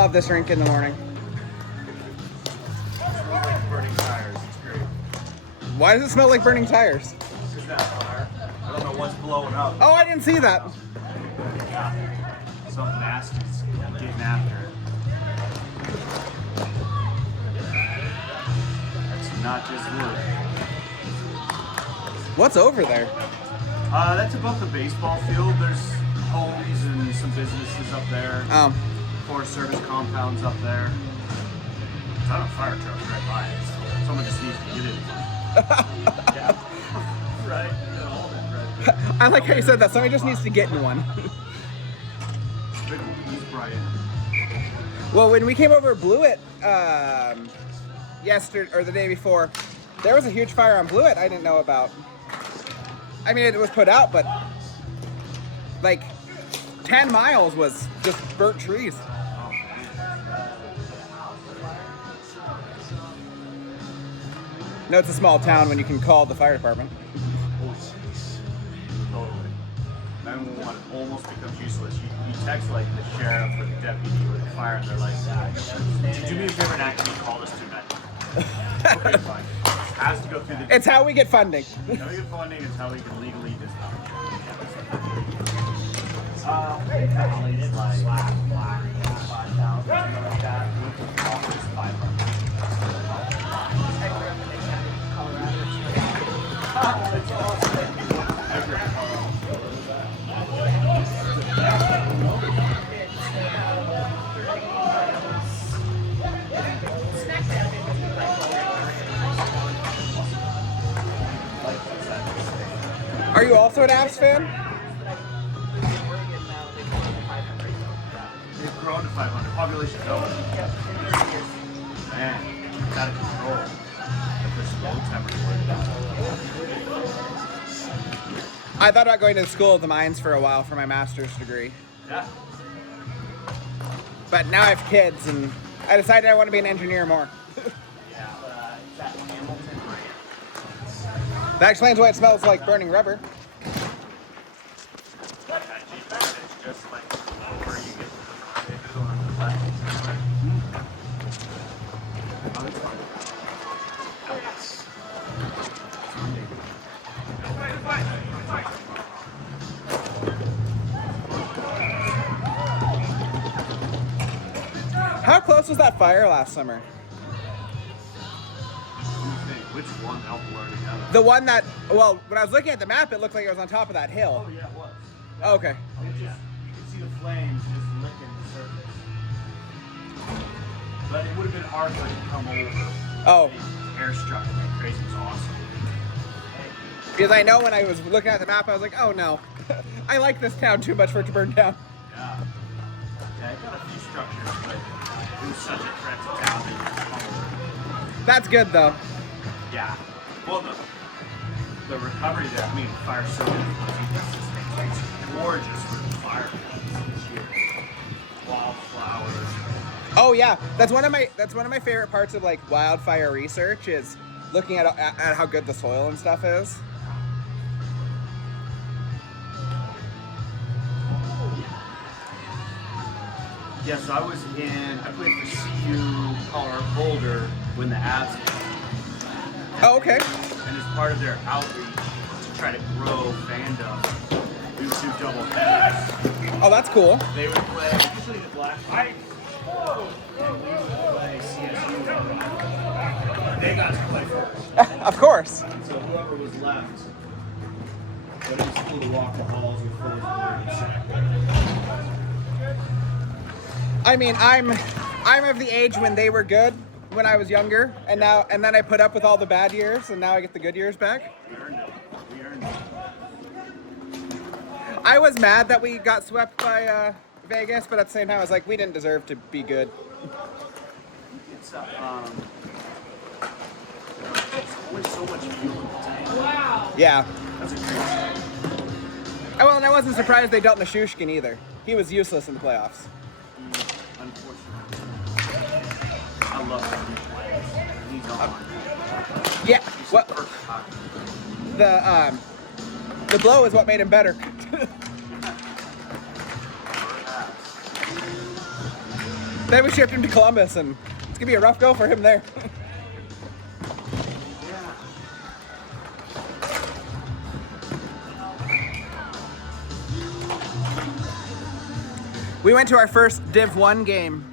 love this rink in the morning. It smells like burning tires. It's great. Why does it smell like burning tires? Is that fire? I don't know what's blowing up. Oh, I didn't see that. Yeah. Something nasty's getting after it. It's not just wood. What's over there? That's above the baseball field. There's homes and some businesses up there. Forest Service compounds up there. It's not a fire truck right by it. So someone just needs to get in. Yeah. Right. I like how you said that. Somebody just needs to get in one. He's bright. Well, when we came over Blewett yesterday or the day before, there was a huge fire on Blewett I didn't know about. I mean, it was put out, but like 10 miles was just burnt trees. No, it's a small town when you can call the fire department. Totally. 911 almost becomes useless. You text like the sheriff or the deputy or the fire, and they're like, "Did you do me a favor and actually call us tonight?" Okay, fine. It has to go through the. It's how we get funding. How we get funding is how we can legally discount. Are you also an Avs fan? They've grown to 500. Population doubled. Man, it's out of control. But they're slow tempered. I thought about going to the School of the Mines for a while for my master's degree. Yeah. But now I have kids, and I decided I want to be an engineer more. That explains why it smells like burning rubber. It's just like where you get on the left. Oh, that's fine. How close was that fire last summer? Which one helped blur together? The one that, well, when I was looking at the map, it looked like it was on top of that hill. Oh yeah, it was. Oh, okay. It just, you can see the flames just licking the surface. But it would have been hard for it to come over. Oh. Air struck it like crazy. It was awesome. Because I know when I was looking at the map, I was like, oh no. I like this town too much for it to burn down. Yeah. Yeah, it got a few structures, but it was such a threat to town that it was humble. That's good though. Yeah. Well, the recovery there, I mean, fire service was gorgeous for the fire. Wildflowers. Oh yeah, that's one of my favorite parts of like wildfire research is looking at how good the soil and stuff is. Yes, I played for CU Colorado Boulder when the Avs came. Oh, okay. And as part of their outreach to try to grow fandom, we would do double headers. Oh, that's cool. They would play usually the Black Knights, and we would play CSU. They got to play first. Of course. And so whoever was left, but it was cool to walk the halls with full I mean, I'm of the age when they were good when I was younger, and then I put up with all the bad years, and now I get the good years back. We earned it. We earned it. I was mad that we got swept by Vegas, but at the same time, I was like, we didn't deserve to be good. It's there's only so much fuel in the tank. Wow. Yeah. That's a great. Well, and I wasn't surprised they dealt Nishushkin either. He was useless in the playoffs. Unfortunately. I love him. He's on. Yeah. He's Well, perfect hockey. the blow is what made him better. Then we shipped him to Columbus, and it's gonna be a rough go for him there. We went to our first Div 1 game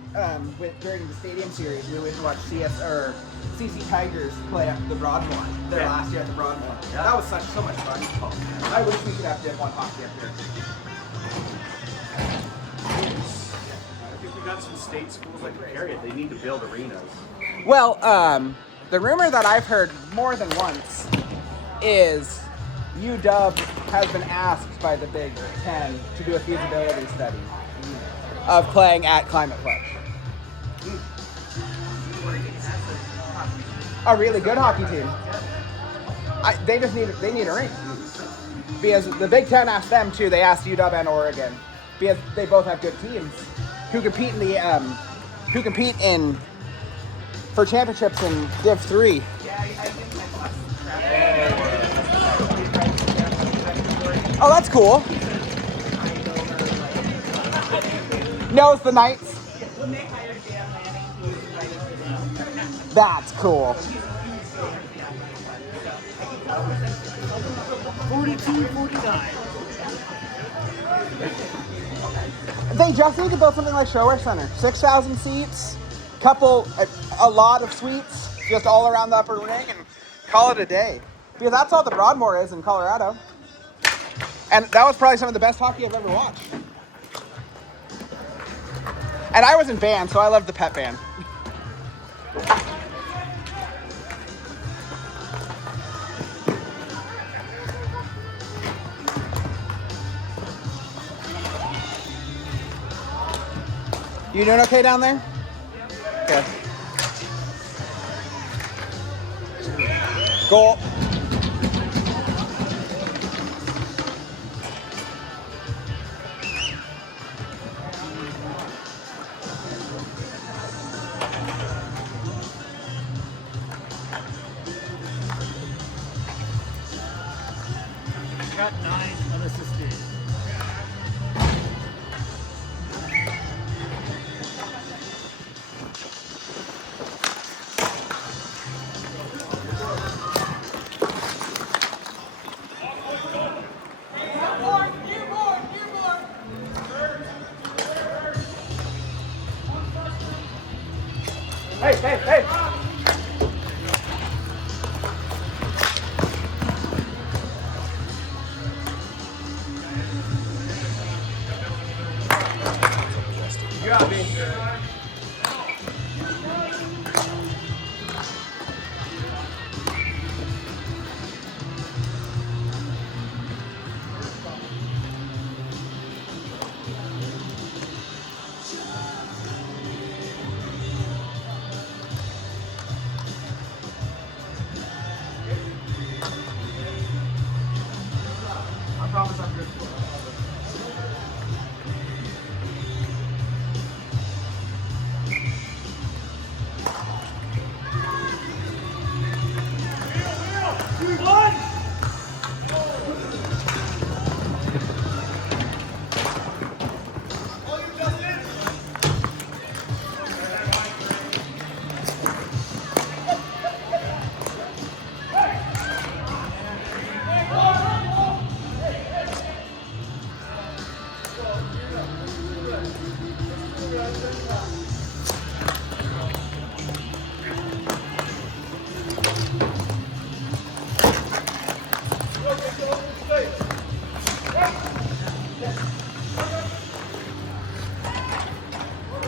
during the Stadium Series. We went to watch CC Tigers play at the Broadmoor. Their last year at the Broadmoor. Yeah. That was so much fun. I wish we could have Div 1 hockey up here. I think we got some state schools like the area. They need to build arenas. Well, the rumor that I've heard more than once is UW has been asked by the Big Ten to do a feasibility study of playing at Climate Pledge. A really good hockey team. They need a rink. Because the Big Ten asked them too. They asked UW and Oregon because they both have good teams who compete for championships in Div 3. Oh, that's cool. No, it's the Knights. That's cool. 42-49. They just need to build something like Showwear Center. 6,000 seats, a lot of suites, just all around the upper ring, and call it a day. Because that's all the Broadmoor is in Colorado. And that was probably some of the best hockey I've ever watched. And I was in band, so I loved the pep band. You doing okay down there? Good. Goal. Got 9 unassisted. Hey! You got me. I promise I'm good for it.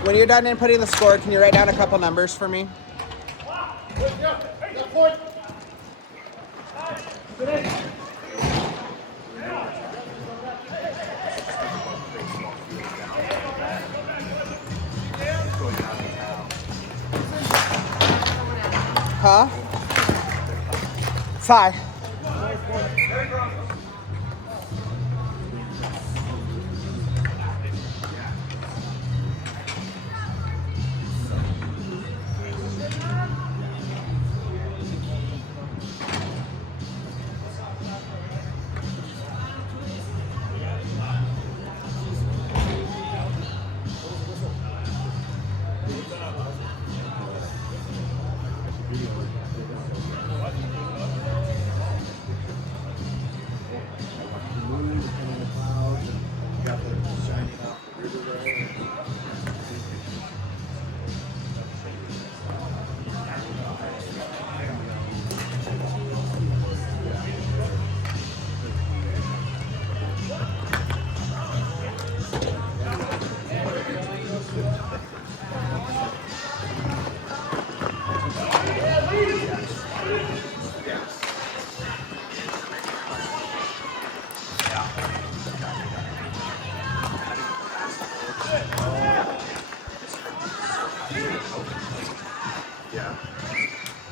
When you're done inputting the score, can you write down a couple numbers for me? Huh? Sigh.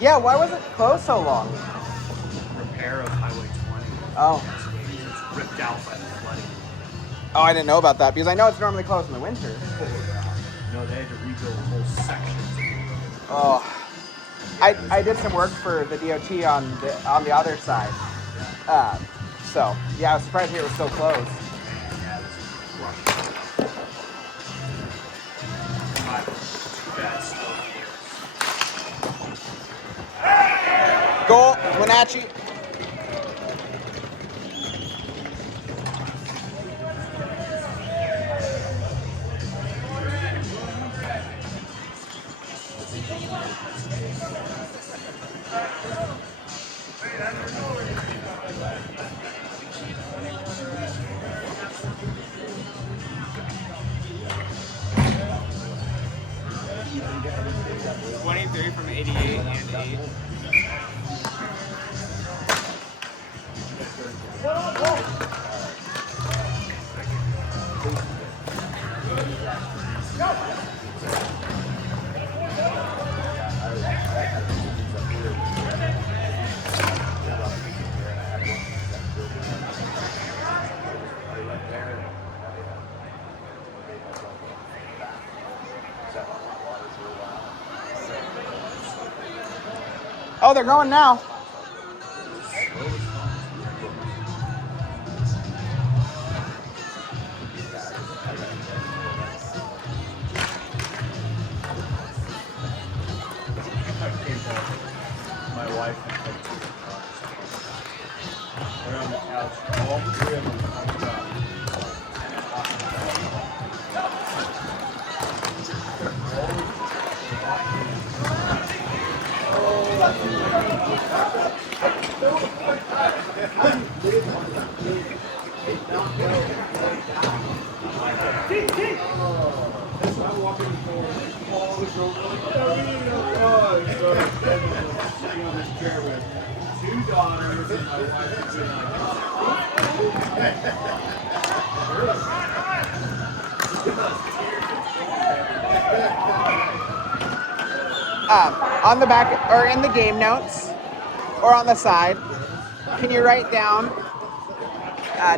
Yeah, why was it closed so long? Repair of Highway 20. Oh. It's ripped out by the flooding. Oh, I didn't know about that because I know it's normally closed in the winter. No, they had to rebuild whole sections. Oh. I did some work for the DOT on the other side. So, yeah, I was surprised to hear it was still closed. Yeah, this is rough. My bad stuff. Goal, Wenatchee. From 88 and 8. Oh, they're going now. My wife and they're on the couch. All three of them talking about two daughters and my wife is On the back or in the game notes or on the side, can you write down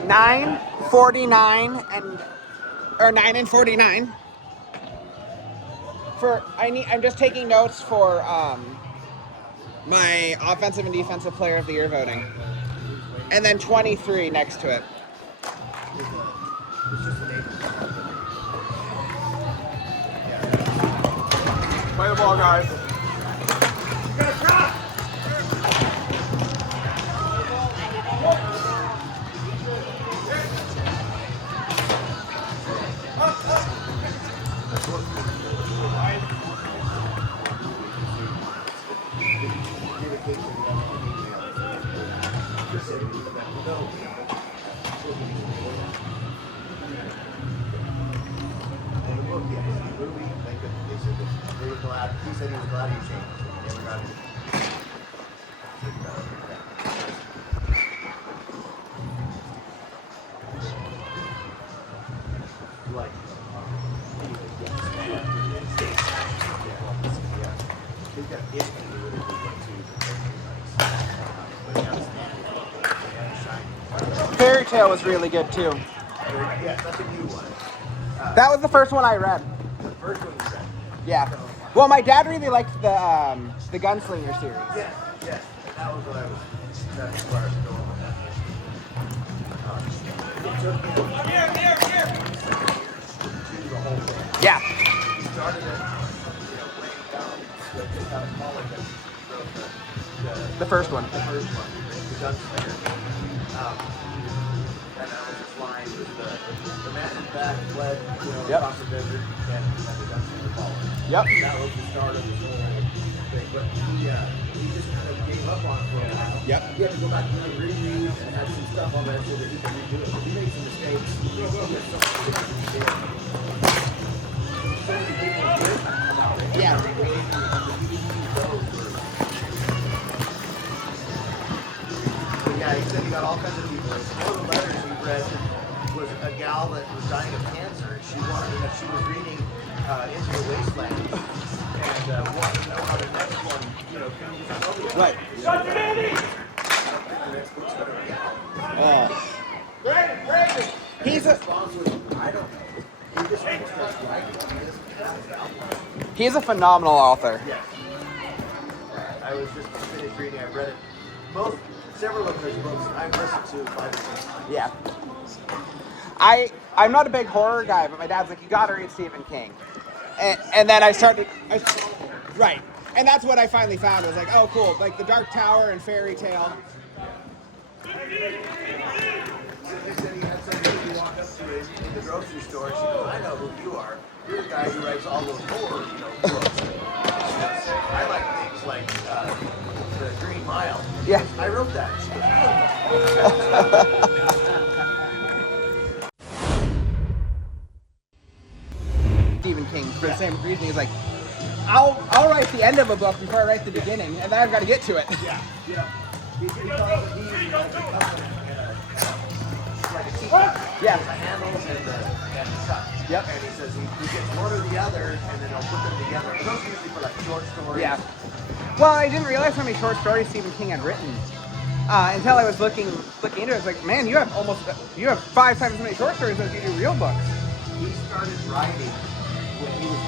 9, 49 or 9 and 49? I'm just taking notes for my offensive and defensive player of the year voting. And then 23 next to it. Play the ball, guys. He said he was glad he changed. He never got it. Like, Fairy Tale was really good too. yeah, that's a new one. That was the first one I read. The first one you read. Yeah. Well, my dad really liked the Gunslinger series. Yes, yes. That was what I was. That's where I was going with that. Here. To the whole thing. Yeah. He started it, laying down just out of college and wrote The first one. the Gunslinger. And that was his line was the man in back fled, Yep. across the desert and the Gunslinger followed. Yep. That was the start of his whole thing. But he just kind of gave up on it for a while. Yep. He had to go back and reread and add some stuff on there so that he could redo it. He made some mistakes. He had so much shit he did. So many people did come out. Yeah. But yeah, he said he got all kinds of people. One of the letters he read was a gal that was dying of cancer. She was reading into the wasteland and want to know how the next one, you know, can use Right. the next book's going to be out. He's His a response was, I don't know. He just starts writing. He doesn't have it out. he's a phenomenal author. Yes. I was just finished reading. I've read it. Several of his books I've listened to 5 or 6 times. Yeah. I'm not a big horror guy, but my dad's like, you gotta read Stephen King. And then I started, right. And that's what I finally found. Was like, oh, cool. Like The Dark Tower and Fairy Tale. They said he had somebody who walked up to him in the grocery store. She goes, I know who you are. You're the guy who writes all those horror, you know, books. I like things like The Green Mile. Yeah. I wrote that. She goes, you wrote Stephen King for the same reason. He's like, I'll write the end of a book before I write the beginning, and then I've got to get to it. Yeah. He thought that he like a teacup. Yeah. The handles and the cup. Yep. And he says he gets one or the other, and then he'll put them together. But those are usually for like short stories. Yeah. Well, I didn't realize how many short stories Stephen King had written until I was looking into it. I was like, man, you have 5 times as many short stories as you do real books. He started writing when he was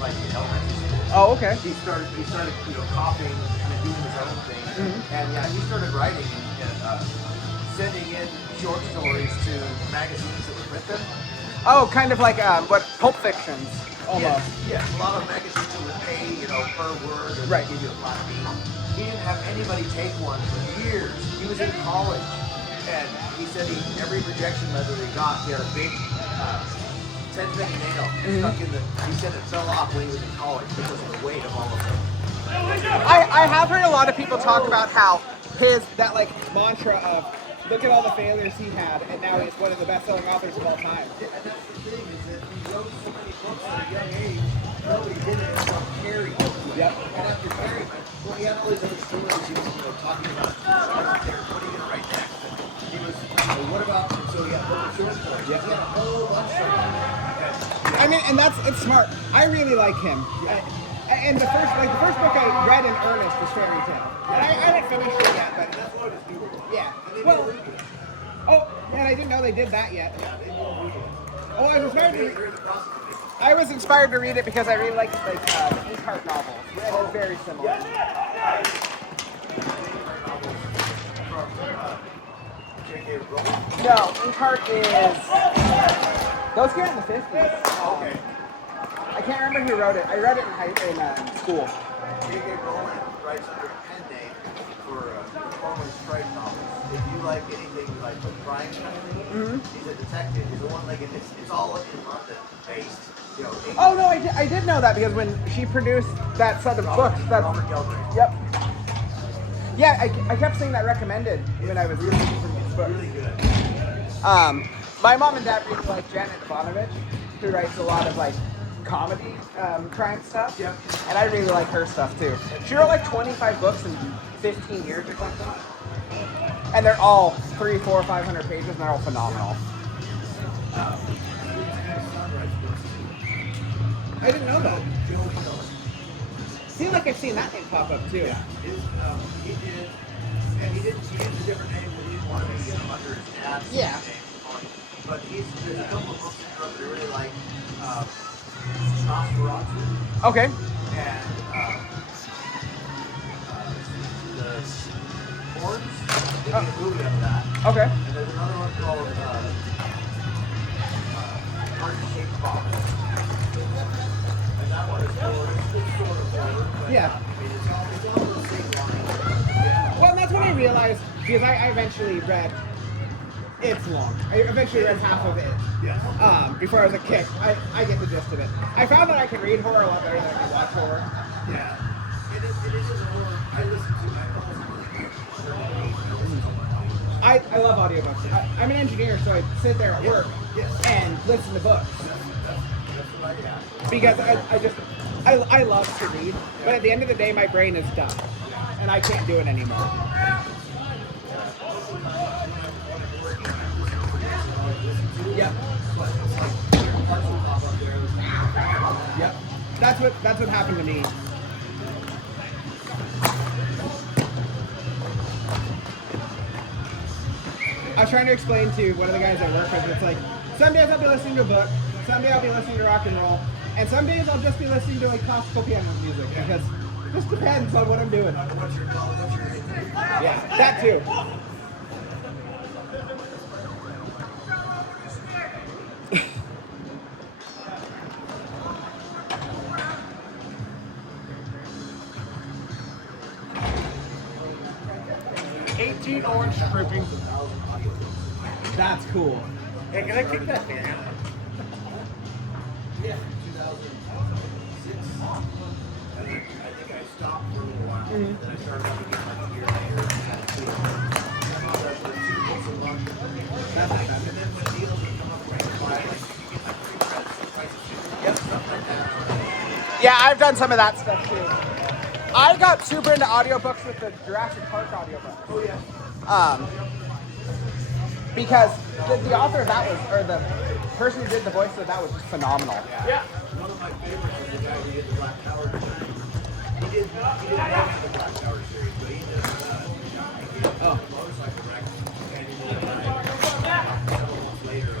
like in elementary school. Oh, okay. He started copying and doing his own thing. Mm-hmm. And yeah, he started writing and sending in short stories to magazines that would print them. Oh, kind of like what Pulp Fictions almost. Yes, a lot of magazines that would pay, per word, or Right. give you a flat fee. He didn't have anybody take one for years. He was in college, and he said every rejection letter he got, he had a big 10-penny nail stuck in the. He said it fell off when he was in college because of the weight of all of them. I have heard a lot of people talk about how that mantra of look at all the failures he had, and now he's one of the best-selling authors of all time. And that's the thing, is that he wrote so many books at a young age, nobody did it until Carrie. Yep. And after Carrie, well, he had all these other stories he was talking about. What are you going to write next? And he was, what about, so he had a book of short stories. Yep. He had a whole bunch of them. I mean, and it's smart. I really like him. And the first book I read in earnest was Fairy Tale. And I haven't finished it yet, but That's what it's doing. yeah. Well, and I didn't know they did that yet. Oh, I was inspired to read it because I really like the Inkheart novels. They're very similar. J.K. Rowling? No, Inkheart is those came in the 50s. Okay. I can't remember who wrote it. I read it in school. J.K. Rowling writes under a pen name for Cornwall Strike novels. If you like anything like the crime country, he's a detective. He's the one it's all in London based. Oh no, I did know that because when she produced that set of books, Robert Galbraith. Yep. Yeah, I kept seeing that recommended when I was reading from his books. Really good. My mom and dad really like Janet Bonovich, who writes a lot of comedy crime stuff. Yep. And I really like her stuff too. She wrote 25 books in 15 years or something. And they're all 300, 400, 500 pages, and they're all phenomenal. I didn't know that. I feel like I've seen that name pop up too. Yeah. He did, and he used a different name when he didn't want to get him under his dad's Yeah. name. But there's a couple of books that I really like. Nosferatu. Okay. And the Horns. They made a movie out of that. Okay. And there's another one called Heart-Shaped Box. And that one is sort of horror. But, Yeah. I mean, it's all the same line. Yeah. Well, that's what I realized because I eventually read. It's long. I eventually read half of it. Yes. Before I was a kid. I get the gist of it. I found that I can read horror a lot better than I can watch horror. Yeah. It is a horror. I listen to I love audiobooks. I'm an engineer, so I sit there at work and listen to books. Because I love to read, but at the end of the day, my brain is done. And I can't do it anymore. Yep. That's what happened to me. I was trying to explain to one of the guys I work with, it's like, some days I'll be listening to a book, some days I'll be listening to rock and roll, and some days I'll just be listening to like classical piano music, because it just depends on what I'm doing. Yeah, that too. $18 stripping. That's cool. Hey, can I kick that down? Yeah, 2006. And then I think I stopped for a little while. Then I started up again like a year later. That's not bad. And then when deals would come up right by, like, you get like 3 credits for the price of 2. Yep, stuff like that. Yeah, I've done some of that stuff too. I got super into audiobooks with the Jurassic Park audiobook. Oh, yeah. Because the author of that was, or the person who did the voice of that was just phenomenal. Yeah. One of my favorites is the guy who did the Black Tower series. He did most of the Black Tower series, but he did motorcycle wreck and he did several months later.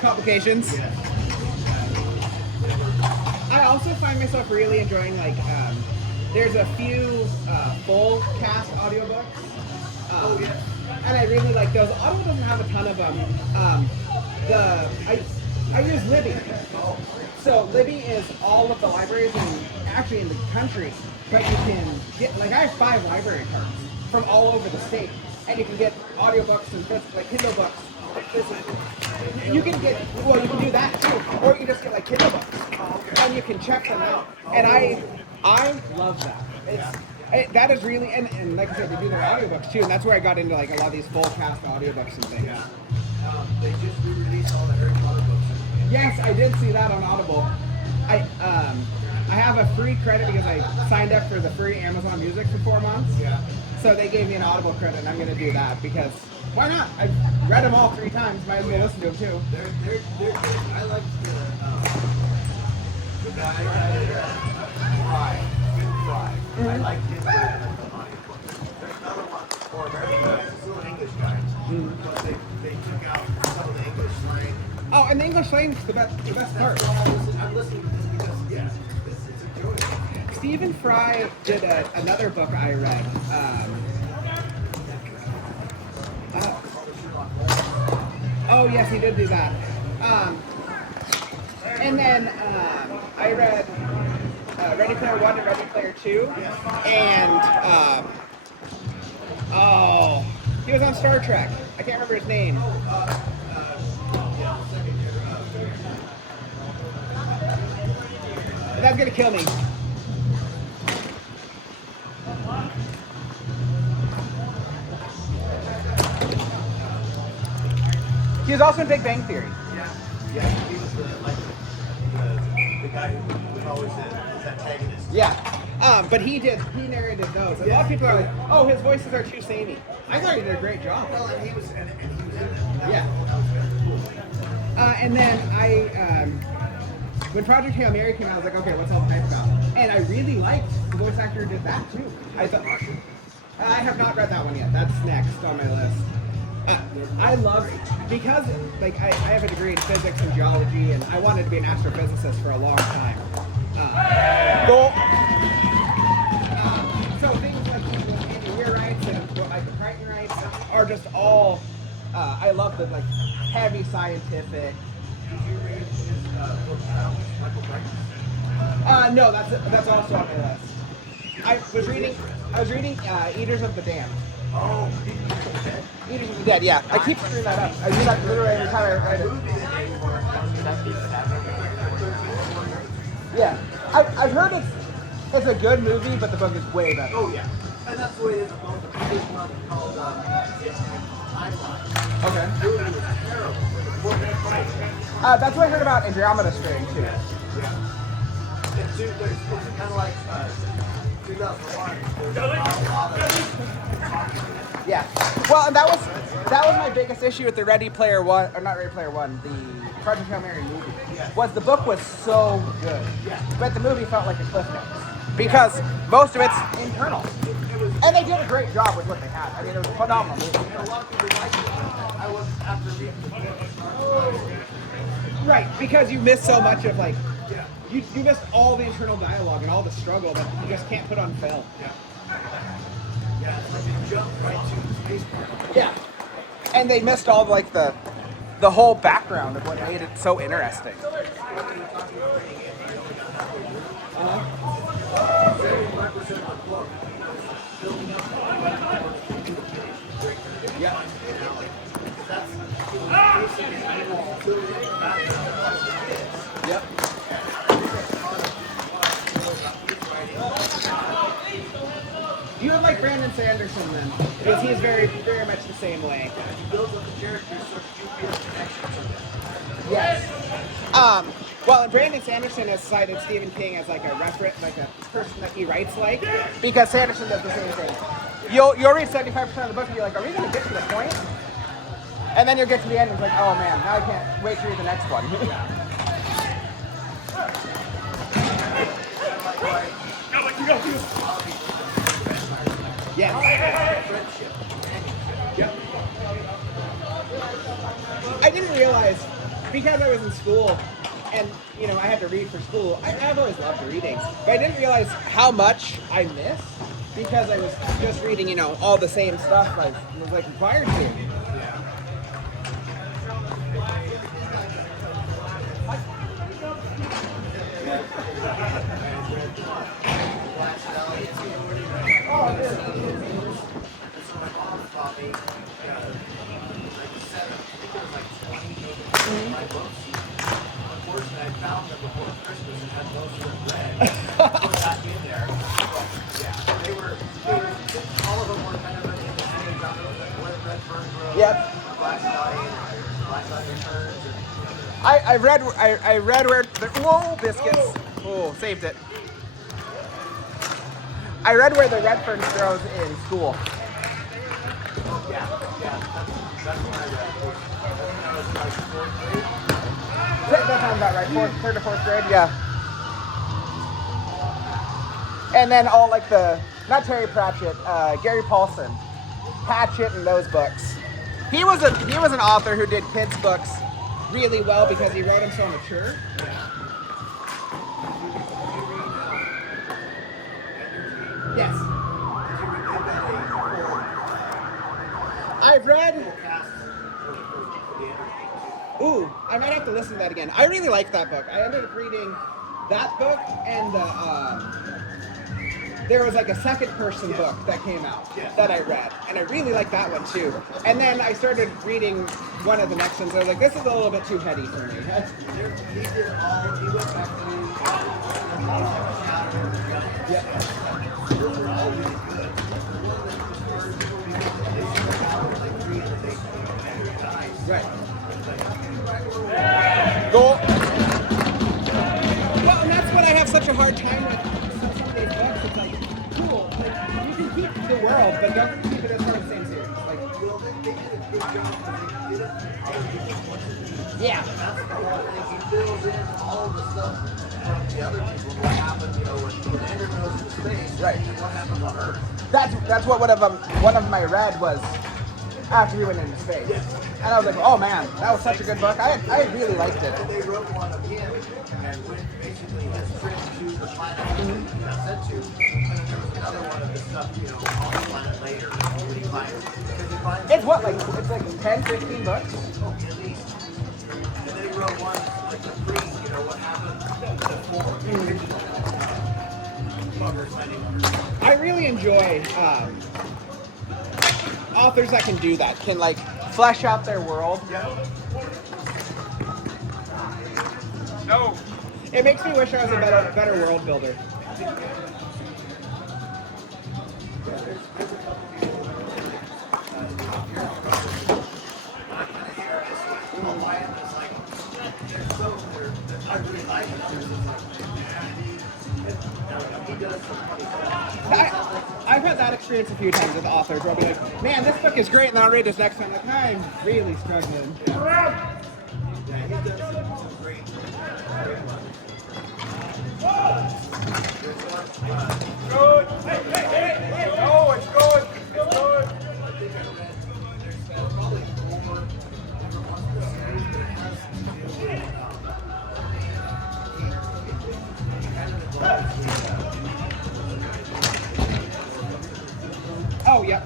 Complications. Yeah. I also find myself really enjoying there's a few full cast audiobooks. And I really like those. Audible doesn't have a ton of them. I use Libby. So Libby is all of the libraries in the country, but you can get, like, I have 5 library cards from all over the state, and you can get audiobooks and like Kindle books. You can get, you can do that too, or you can just get like Kindle books, and you can check them out. And I love that. That is really, and like I said, they do their audiobooks too, and that's where I got into like a lot of these full cast audiobooks and things. Yeah. They just re-released all the Harry Potter books. Yes, I did see that on Audible. I have a free credit because I signed up for the free Amazon Music for 4 months. Yeah. So they gave me an Audible credit, and I'm going to do that because why not? I've read them all 3 times. Might as well listen to them too. They're good. I like the guy Fry. I like his version of the audiobook. There's another one for American guys. It's still an English guy, but they took out some of the English slang. Oh, and the English slang is the best part. I'm listening to this because it's enjoyable. Stephen Fry did another book I read. Oh yes, he did do that. And then I read Ready Player One and Ready Player Two, and he was on Star Trek. I can't remember his name. That's gonna kill me. He was also in Big Bang Theory. Yeah, he was the guy who was always his antagonist. Yeah. But he narrated those. A lot of people are like, oh, his voices are too samey. I thought he did a great job. Well, and he was in them. Yeah. That was kind of cool. And then when Project Hail Mary came out, I was like, okay, what's all the hype about? And I really liked the voice actor who did that too. I have not read that one yet. That's next on my list. I love, because like I have a degree in physics and geology, and I wanted to be an astrophysicist for a long time. So things like meteorites and like the Crichton rights are just all. I love the like heavy scientific. Did you read his book, Michael Crichton? No, that's also on my list. I was reading Eaters of the Damned. Oh, Eaters of the Dead, yeah. I keep screwing that up. I do that literally every time I write it. Yeah. I've heard it's a good movie, but the book is way better. Oh, yeah. And that's the way it is with most of the big one called Timeline. Okay. The movie was terrible. The book was great. That's what I heard about Andromeda Strain, too. Yeah. It's kind of like 2001. There's a lot of Yeah. Well, and that was That was my biggest issue with the Ready Player One, or not Ready Player One, the Project Hail Mary movie. Was the book was so good, but the movie felt like a cliff notes because most of it's internal, and they did a great job with what they had. I mean, it was a phenomenal movie. A lot of people liked it. I was after reading the book. Right, because you miss so much of like, you missed all the internal dialogue and all the struggle that you just can't put on film. Yeah, it's like they jumped right to the space part. Yeah, and they missed all like the whole background of what made it so interesting. Yeah. Yep. You would like Brandon Sanderson then, because he's very, very much the same way. He builds up the characters so that you feel a connection to them. Yes. Well, and Brandon Sanderson has cited Stephen King as like a reference, like a person that he writes like, because Sanderson does the same thing. You'll read 75% of the book and you're like, are we going to get to the point? And then you'll get to the end and it's like, oh man, now I can't wait to read the next one. Yes. Yep. I didn't realize, because I was in school and, you know, I had to read for school, I've always loved reading, but I didn't realize how much I missed because I was just reading, you know, all the same stuff I was like required to. Unfortunately, I found them before Christmas and had most of them read. Put that in there. Yeah, they were all of them were kind of in the same genre, like Redfern Grove, Yep. Black Knight Returns. I read where the biscuits. Oh, saved it. I read where the Redfern grows in school. Yeah, that's what I read. I think I was like 4th grade. That sounds about right. 3rd to 4th grade, yeah. And then all like not Terry Pratchett, Gary Paulson, Patchett, and those books. He was an author who did kids books really well because he wrote them so mature. Yes. I've read. Ooh, I might have to listen to that again. I really like that book. I ended up reading that book and there was like a second person book that came out that I read, and I really liked that one too. And then I started reading one of the next ones. I was like, this is a little bit too heady for me. He went back to those are all really good. Right. Goal. Well, and that's what I have such a hard time with some of these books. It's like, cool, like, you can keep the world, but don't keep it as part of the same series. Like, Well, they did a good job because they did it. yeah. That's the whole thing. He fills in all the stuff from the other people. What happened, you know, when Andrew goes into space, Right. and what happened on Earth. That's what one of my read was after we went into space. And I was like, oh man, that was such a good book. I really liked it. And they wrote one of him and went basically his trip to the planet he got sent to. And then there was another one of the stuff, you know, on the planet later. When he finds, because he finds It's what, like 10, 15 books? oh, at least. And then he wrote one like the pre, you know, what happened before the original buggers finding Earth. I really enjoy authors that can do that, can like flesh out their world. No. It makes me wish I was a better world builder. I've had that experienced a few times with authors where I'll be like, man, this book is great, and then I'll read this next one, like, I'm really struggling. Yeah, he's done some great ones. Good. Hey. No, it's good. It's good. I think I read, there's probably 4 different ones in the series, but it has to do with, he kind of involves Oh, yep.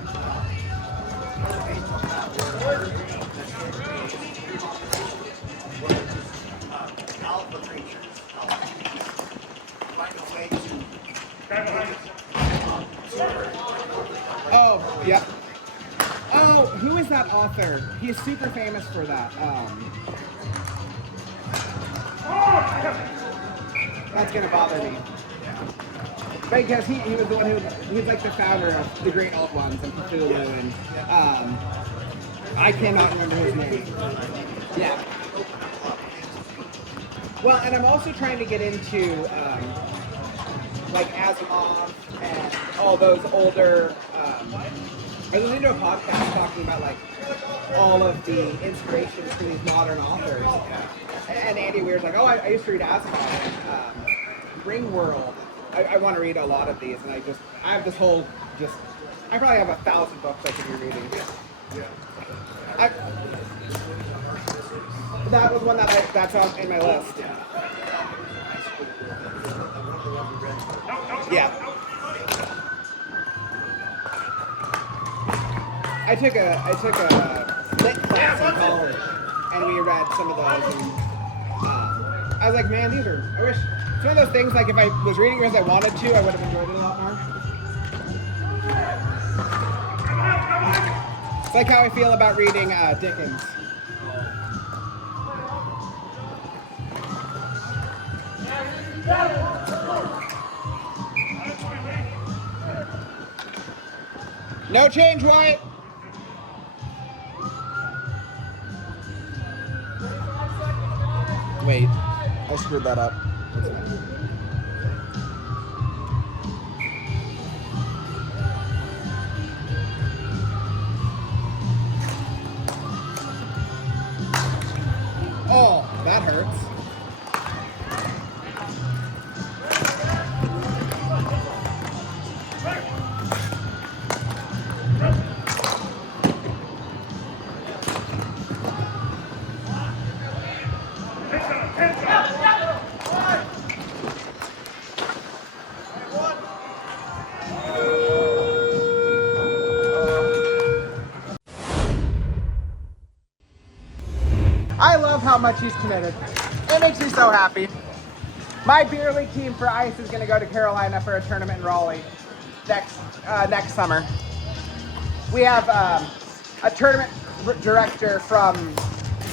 alpha creatures. Find a way to Oh, yep. Oh, who is that author? He's super famous for that. That's gonna bother me. Because he was the one he was like the founder of the Great Alt Ones and Cthulhu, and I cannot remember his name. Yeah. Well, and I'm also trying to get into like Asimov and all those older. I was listening to a podcast talking about like all of the inspirations for these modern authors, and Andy Weir's like, oh, I used to read Asimov and Ringworld. I want to read a lot of these, and I have this whole I probably have 1,000 books I could be reading. That was one that's on in my list. Yeah. I took a lit class in college, and we read some of those. And, I was like, man, I wish. It's one of those things, like, if I was reading it as I wanted to, I would have enjoyed it a lot more. It's like how I feel about reading Dickens. No change, Wyatt. Wait, I screwed that up. Oh, that hurts. I love how much he's committed. It makes me so happy. My beer league team for ice is going to go to Carolina for a tournament in Raleigh next summer. We have a tournament director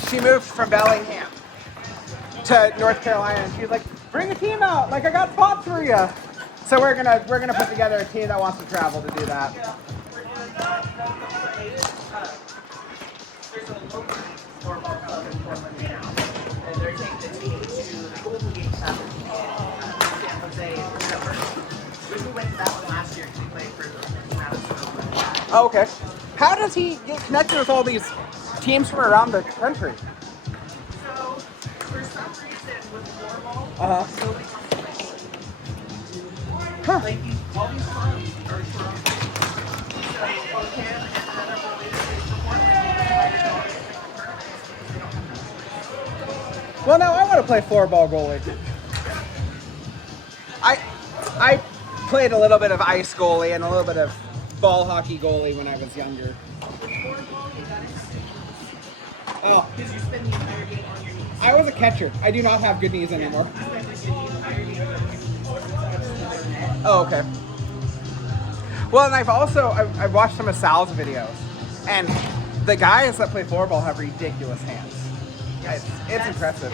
she moved from Bellingham to North Carolina, and she's like, bring a team out, like I got spots for you. So we're gonna put together a team that wants to travel to do that. There's a local floorball club in Portland now, and they're taking the team to the Golden Gate Chapel in San Jose in December. We went to that one last year because we played for Madison. Oh, okay. How does he get connected with all these teams from around the country? So, for some reason, with floorball, nobody wants to play. Huh. Like, all these clubs are from. So, him and another goalie that plays for Portland. Well, now I want to play floorball goalie. I played a little bit of ice goalie and a little bit of ball hockey goalie when I was younger. With floorball, you gotta have knees. Oh, Because you spend the entire game on your knees. I was a catcher. I do not have good knees anymore. You spend the entire game on your knees. Oh, okay. Well, and I've watched some of Sal's videos, and the guys that play floorball have ridiculous hands. It's impressive.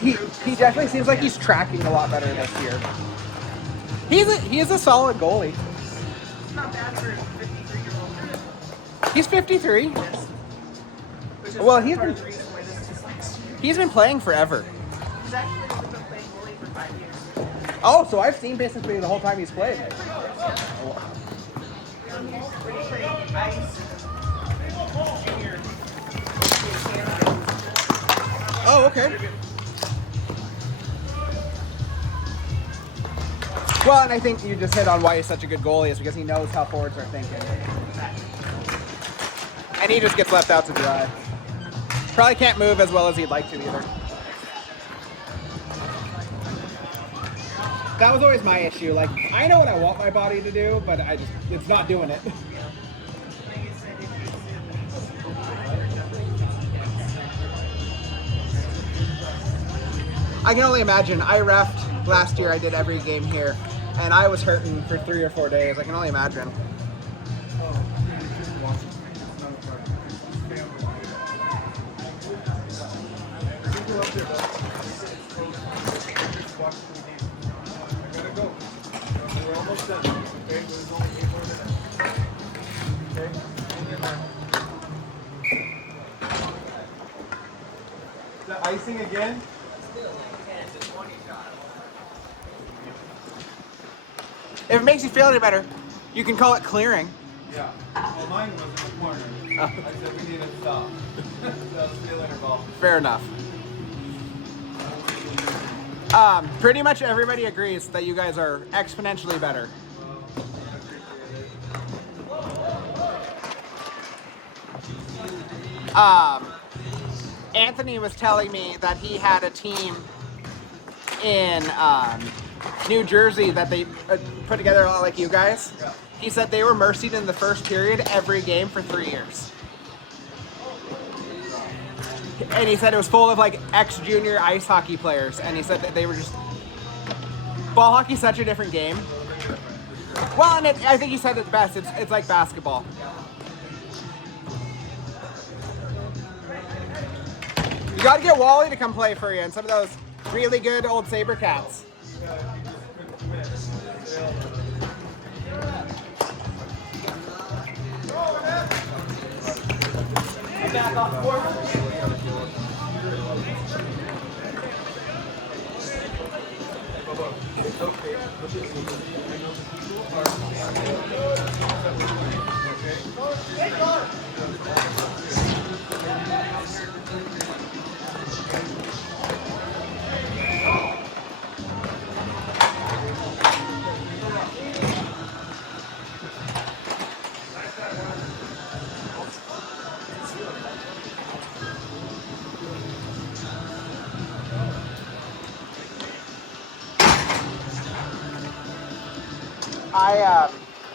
He definitely seems like he's tracking a lot better this year. He is a solid goalie. It's not bad for a 53-year-old. He's 53. Which is Well, part of the reason why this is like. He's been playing forever. He's actually been playing goalie for 5 years. Oh, so I've seen basically the whole time he's played. Oh, okay. Well, and I think you just hit on why he's such a good goalie is because he knows how forwards are thinking. And he just gets left out to dry. Probably can't move as well as he'd like to either. That was always my issue. Like, I know what I want my body to do, but it's not doing it. I can only imagine. I reffed last year. I did every game here, and I was hurting for 3 or 4 days. I can only imagine. Is that icing again? If it makes you feel any better, you can call it clearing. Yeah. Well, mine was in the corner. I said we need to stop. That was feeling involved. Fair enough. Pretty much everybody agrees that you guys are exponentially better. Anthony was telling me that he had a team in New Jersey that they put together a lot like you guys. Yeah. He said they were mercied in the first period every game for 3 years. And he said it was full of like ex-junior ice hockey players, and he said that they were just... Ball hockey's such a different game. Well, and I think he said it best. It's like basketball. You got to get Wally to come play for you, and some of those really good old Sabercats. Back off board.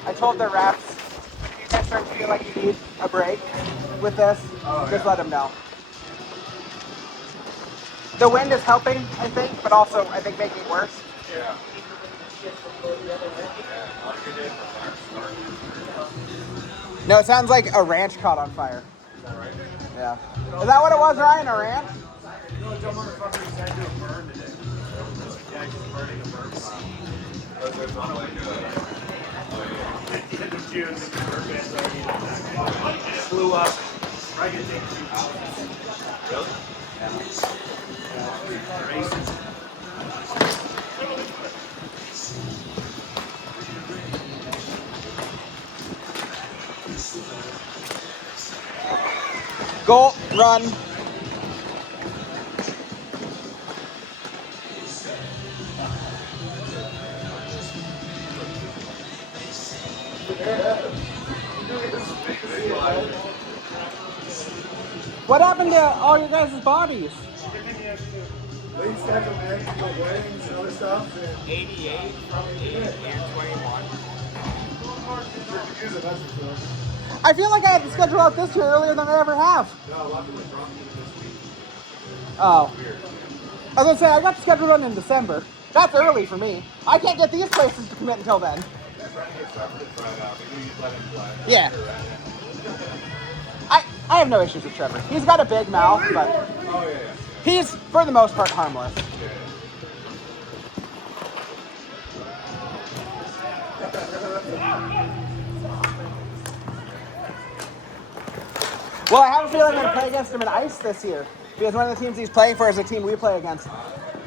I told the refs, if you guys start to feel like you need a break with this, just let them know. The wind is helping, I think, but also I think making it worse. Yeah. No, it sounds like a ranch caught on fire. Is that right? Yeah. Is that what it was, Ryan? A ranch? No, dumb motherfucker decided to burn today. Yeah, he's burning a burn pile. There's not like End of June, the burn band's already blew up. Probably gonna take 2 houses. really? Racing. Goal, run. What happened to all your guys' bodies? Late schedule, man. You know, weddings and other stuff. 88 from 8 and 21. Use it, that's for sure. I feel like I had to schedule out this year earlier than I ever have. No, a lot of people are dropping it this week. Oh. Weird. I was gonna say, I got the schedule done in December. That's early for me. I can't get these places to commit until then. Yeah, trying to get Trevor to try it out. Maybe you let him play. Yeah. I have no issues with Trevor. He's got a big mouth, but Oh, yeah, yeah. he's, for the most part, harmless. Well, I have a feeling I'm going to play against him in ice this year, because one of the teams he's playing for is a team we play against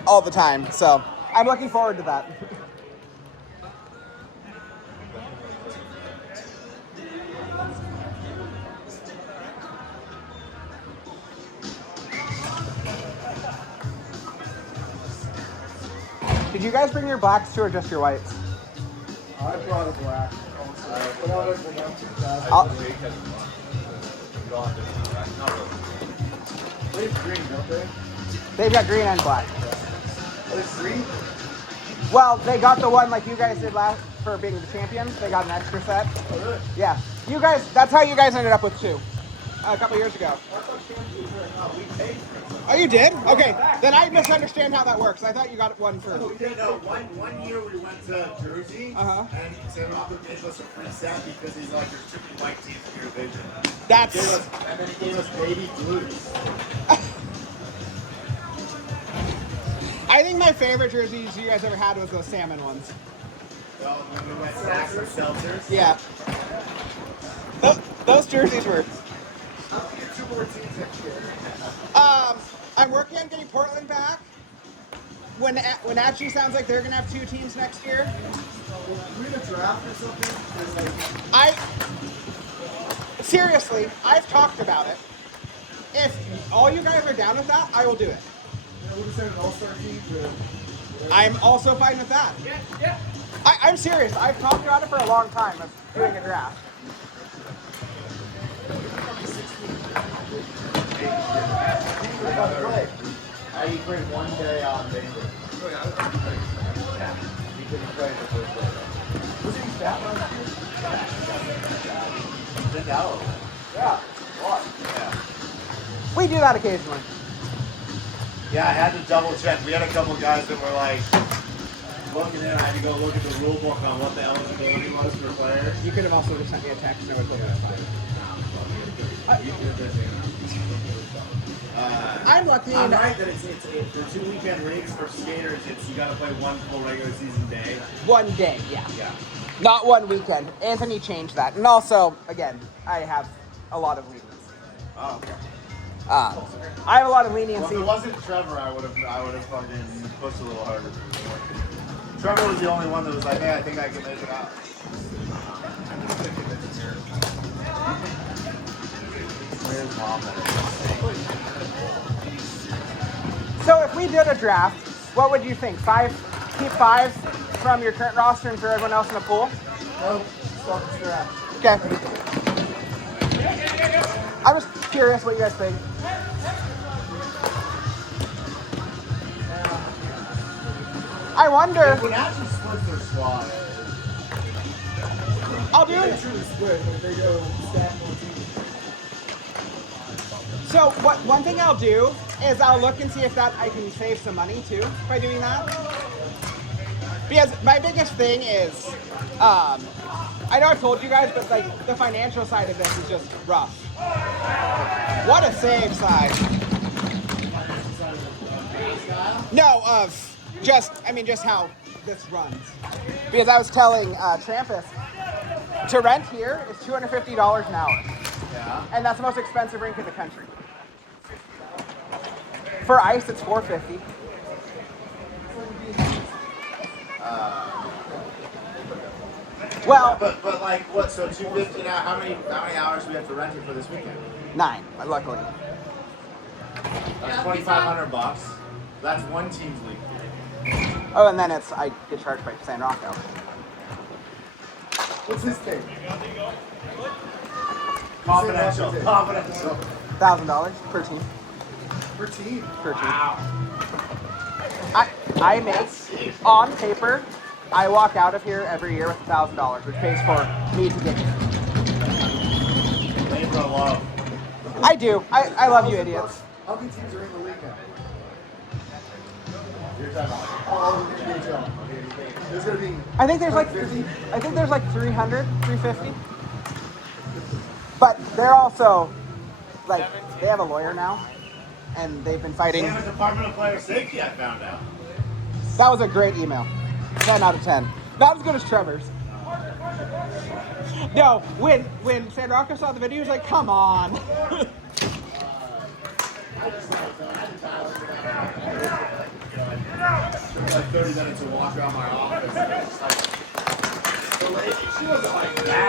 all the time. So I'm looking forward to that. Did you guys bring your blacks too, or just your whites? I brought a black. But other than that, they have green, don't they? They've got green and black. Oh, it's green? Well, they got the one like you guys did last for being the champions. They got an extra set. Oh, really? Yeah. You guys, that's how you guys ended up with two a couple years ago. I thought champions were not. We paid for it. Oh, you did? Okay. Then I misunderstand how that works. I thought you got one for. We did one year we went to Jersey, and San Rocco gave us a free set because he's like, there's too many white teams in your division. That's. And then he gave us baby blues. I think my favorite jerseys you guys ever had was those salmon ones. Well, when we went Saks or Seltzers. Yeah. Those jerseys were. I'll get 2 more teams next year. I'm working on getting Portland back. Wenatchee sounds like they're gonna have 2 teams next year. We had a draft or something. Seriously, I've talked about it. If all you guys are down with that, I will do it. We'll just have an all-star team. I'm also fine with that. Yeah. I'm serious. I've talked about it for a long time of doing a draft. You bring one day on Baker. Oh, yeah. You couldn't play the first day. Was he fat last year? Been out. Yeah. What? Yeah. We do that occasionally. Yeah, I had to double check. We had a couple guys that were like looking in. I had to go look at the rule book on what the eligibility was for players. You could have also just sent me a text and I would look at it fine. I'm lucky. I'm right that it's for 2 weekend leagues for skaters. You got to play one full regular season day. One day, yeah. Yeah. Not one weekend. Anthony changed that. And also, again, I have a lot of leniency. Oh, okay. I have a lot of Well, leniency. if it wasn't Trevor, I would have fucking pushed a little harder. Trevor was the only one that was like, hey, I think I can make it out. Where's mom? So if we did a draft, what would you think? Keep 5 from your current roster and throw everyone else in the pool? No, stop the draft. Okay. I'm just curious what you guys think. I wonder. Wenatchee splits their squad. I'll do They it. truly split, but they go stack more teams. So one thing I'll do is I'll look and see if that I can save some money too by doing that. Because my biggest thing is, I know I've told you guys, but like the financial side of this is just rough. What a save side. No, just how this runs. Because I was telling Trampus, to rent here is $250 an hour. Yeah. And that's the most expensive rink in the country. For ice, it's $450. Well, But like what? So 250 now. How many hours do we have to rent it for this weekend? 9, luckily. That's $2,500. That's one team's league. Oh, and then I get charged by San Rocco. What's his thing? Confidential. Confidential. $1,000 per team. Per team. Per team. Wow. I make, on paper, I walk out of here every year with $1,000, which pays for me to get here. Labor of love. I do. I love you idiots. How many teams are in the league now? You're talking about. All of the NBHL. There's gonna be. I think there's like 50. 300, 350. But they're also like they have a lawyer now, and they've been They fighting. have a Department of Player Safety, I found out. That was a great email. 10 out of 10. Not as good as Trevor's. No, when San Rocco saw the video, he was like, "Come on." It was like 30 minutes to walk around my office. And it's like, the lady, she wasn't like that.